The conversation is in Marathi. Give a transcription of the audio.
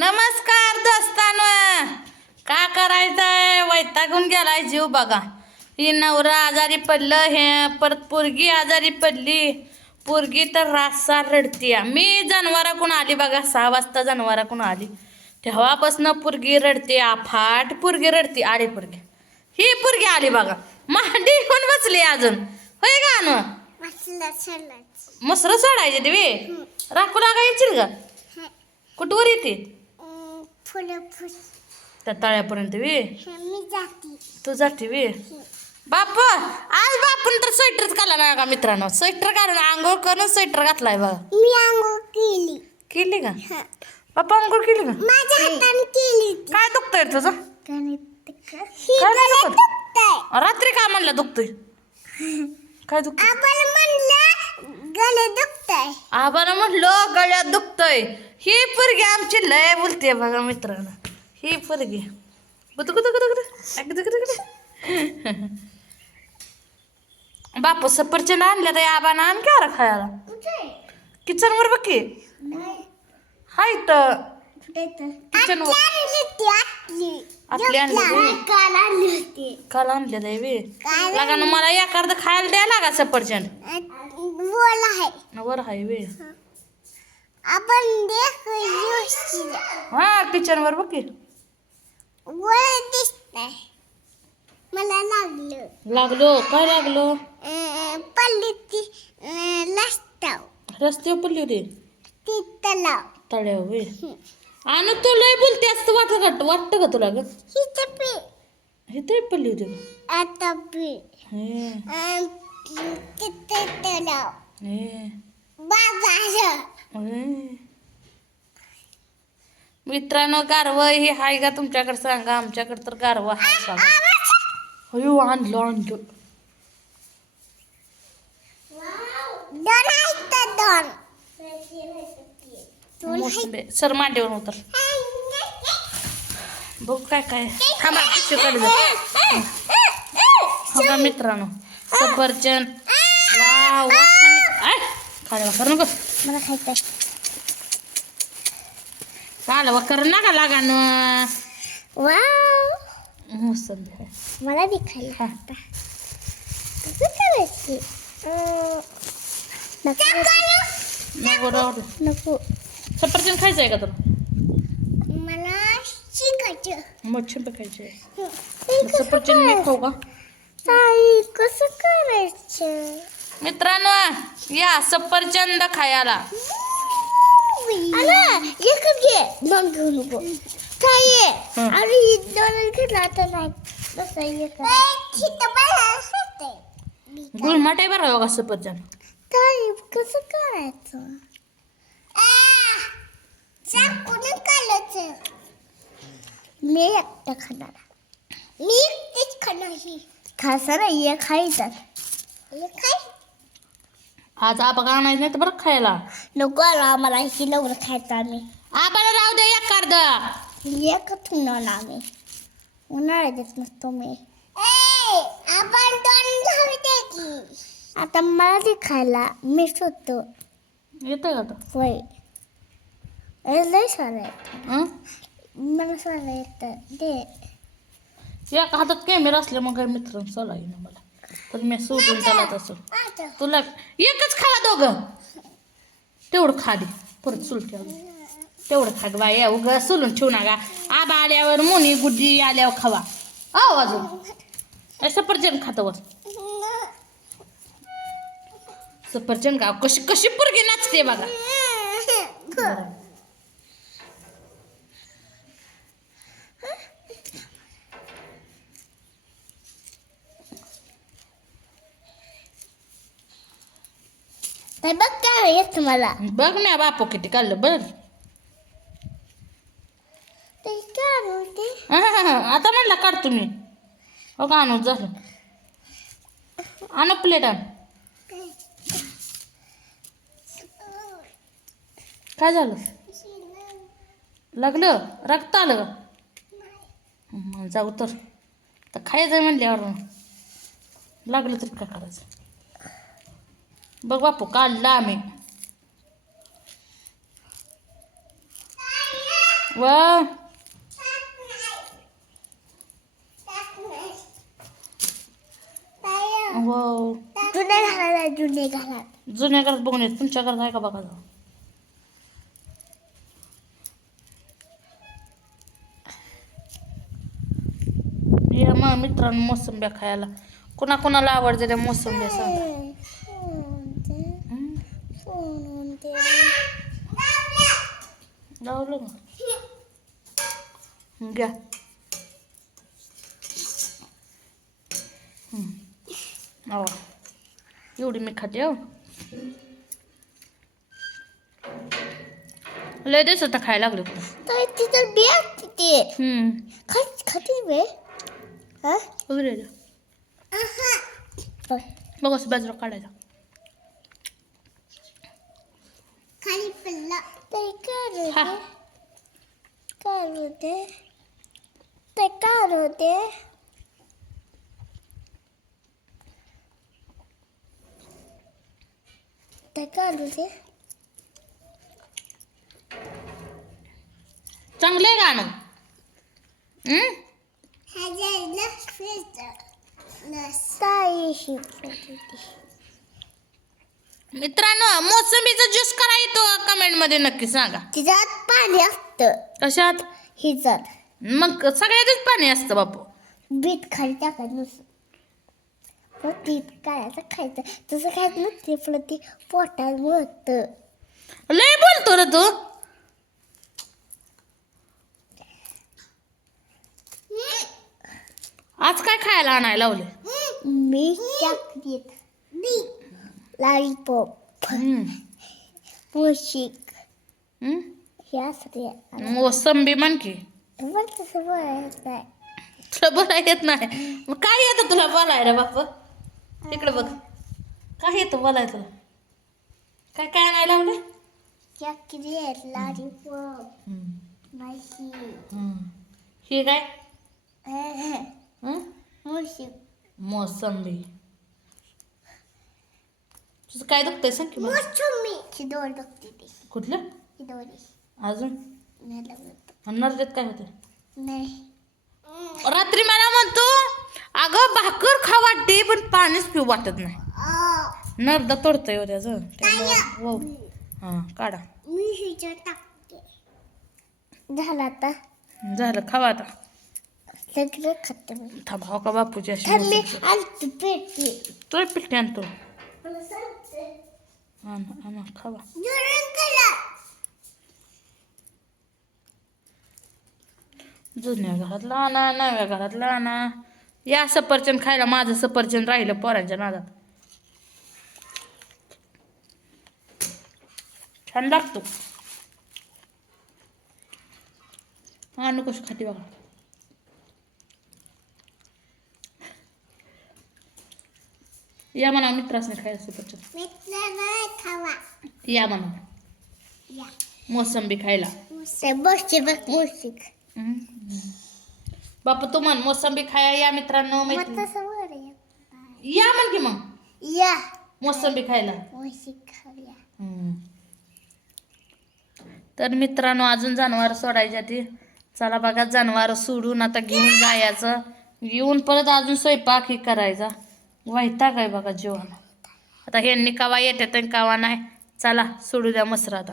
नमस्कार दोस्तांनो, का करायचंय? वैतागून गेलाय जीव बघा. ही नवरा आजारी पडलं, हे परत पोरगी आजारी पडली. पोरगी तर रासा रडतीया. मी जनावराकडून आली बघा, 6 वाजता जनावराकडून आली. तेव्हापासून पोरगी रडते, अफाट पोरगी रडती. आली पोरगी, ही पोरगी आली बघा, मांडी घेऊन बसली अजून. होय का न मसर सोडायचे दिवे राखू लागायची ग. कुठवर येते? त्या तळ्यापर्यंत वे तू जाते वे. बाप आज बापून तर स्वेटर घाला ना का मित्रांनो. स्वेटर घालून आंघोळ करून स्वेटर घातलाय बघा. मी आंघोळ केली. केली का बाप्पा? आंघोळ केली का? माझ्या हाताने केली. काय दुखतंय तुझं? काय दुखतंय? रात्री काय म्हणलं दुखतोय? काय दुखत? आपण म्हणलं गळे दुखतंय. आबाला म्हणलं गळ्यात दुखतंय. ही पोरगी आमची लय बोलते बघा मित्रांनो. ही पोरगी बापू सफरचंद आणल्या तर आबाना आण क्या रा खायला. किचन वर बघी हाय तर किचन वर आपली आणली काल आणल्या वे लागा ना. मला एक अर्ध खायला द्या लागा सफरचंद. वर हाय वे. आपण हा किचन वर बघी दिसतंय. मला लागलो. काय लागलो? पल्लीची रस्त्यावर पडली होती ती तलाव तळ्यावर वे. आणि तू लय बोलते असतं वाटतं का तुला ग? हे तरी पडली होती आता तिथे तलाव बाजार. मित्रांनो गारव हे हाय का तुमच्याकडे? सांगा. आमच्याकडे तर गारव हाय का? अयो आणलं सर मांडीवर उतर. बघ काय काय थांबा पिशवीकडे जा. मित्रांनो सफरचंद वाव खायला कर नको. मला खायचंय. चाल कर नका लागा ना. वाव मोसंबी आहे. मला बी खायला आता. कसं करायचं? नको राहू दे. नको. सफरचंद खायचं आहे का तुला? मला शिकायचं. मोसंबी खायची आहे. सफरचंद मी खाऊ का? ताई कसं करायचं? मित्रांनो या सफरचंद खायला. अरे एक घे. दोन घेऊ नको. काय अरे दोन घेतला आता नाही. कसं एक गुळमाट आहे बरं का सफरचंद. ताई कसं करायचं? मी एकटं खाणार. मी एकटीच खाणार. ही खासं नाही एक खायचं. आज आबा आणायचं नाही तर बरं खायला. नको आम्हाला ही लवकर खायचं. आम्ही आबाला राहू दे एक अर्ध. एकच उन्हाळा आम्ही उन्हाळ्यात देत नसतो मी. आता मला ते खायला मिस होतो. येतं का आता? होय लय सारं येतं. मला सारं येतं दे. एका हातात कॅमेरा असल्या मग काय मित्रांनो चला ना मला. पण मी सोडून त्याला तसं तुला एकच खावा दोघं. तेवढं खा दे परत सुल ठेव. तेवढं खा ग बाई. उगं सोलून ठेवू नका. आबा आल्यावर मोनी गुड्डी आल्यावर खावा. अजून सफरचंद खातावर सफरचंद का कशी कशी पोरगी नाचते बघा. बघ काय येत मला. बघ ना बापू किती काढलं बघ. आता म्हणला काढतो मी. हो का आणू झालं. आण प्लेट आण. काय झालं? लागलं रक्त आलं का? जाऊ तर खायचं म्हणल्यावर लागलं तरी काय करायचं. बघ बापू काढला आम्ही. वा हो जुने घालायला जुने घालात जुन्या घरात बघून येत तुमच्या घरात आहे का बघा जाऊ. या मग मित्रांनो मोसंब्या खायला कोणाला आवडते त्या मोसंब्या सांगा. लावलं मग घ्या. आवा एवढी मी खाते हो लय दिवस आता खायला लागले तर तिथं बी असते ते खाते बे वगैरे बघ असं बाजूला काढायचा खाली पडला ते हा करू दे ते करू दे ते करू दे चांगलं आहे गाणं मित्रांनो मोसंबीचा ज्यूस करा येतो कमेंट मध्ये नक्की सांगा. तिच्यात पाणी असतं कशात हिच्यात मग सगळ्यातच पाणी असतं बापू. बीट खाली टाकायचं नुसतं मग बीट काढायचं खायचं तसं खायचं नसते पण ते पोटात मिळतं. लय बोलतो रे तू. आज काय खायला आणायला लावले मी चॉकलेट लॉलीपॉप मुशिक हे असं मोसंबी म्हण की पण तसं बोलायचं नाही. तुला बोलायला येत नाही मग काय येतं तुला बोलायला बाप इकडे बघ काय येतं बोलायला तुला काय काय आणायला लावले चॉकलेट लॉलीपॉप माशी हे काय मुशिक मोसंबी तुझं काय दुखतंय सांग की मला. मोसंबी चिडोळ बघते ती कुठलं चिडोळी अजून नाही लागत नर्देत काय होतं नाही रात्री मला म्हणतो अगं भाकर खा वाटते पण पाणीच पिऊ वाटत नाही नर्दा तोडतंय हो त्याचं हो हां काढा मी हिच्या टाकते झालं आता झालं खावा आता सगळं खाते मी थांब हो का बापूची अशी थांब मी मोसंबी. आणते पेटी तो पिठ्ठी आणतो मला सांगते आणा खावा जुळून करा जुन्या घरातला आणा नव्या घरातला आणा या सफरचंद खायला माझं सफरचंद राहिलं पोरांच्या नादात छान लागतो आणू कशी खाते बघा या म्हणा मित्रासने खायला सफरचंद मित्रांना खावा या म्हणा या मोसंबी खायला ते बसचे बघ मुशिक बापू तू म्हण मोसंबी खाया या मित्रांनो मग मैत्रिणी. तसं वर या म्हण की मग या मोसंबी खायला मुशिक खाऊया तर मित्रांनो अजून जनावर सोडायच्या ती चला बघा जनावर सोडून आता घेऊन जायचं येऊन परत अजून स्वयंपाक ही करायचा वैताग आहे बघा जीवाला आता ह्यांनी कवा येतात आणि कवा नाही चला सोडू द्या मसरा आता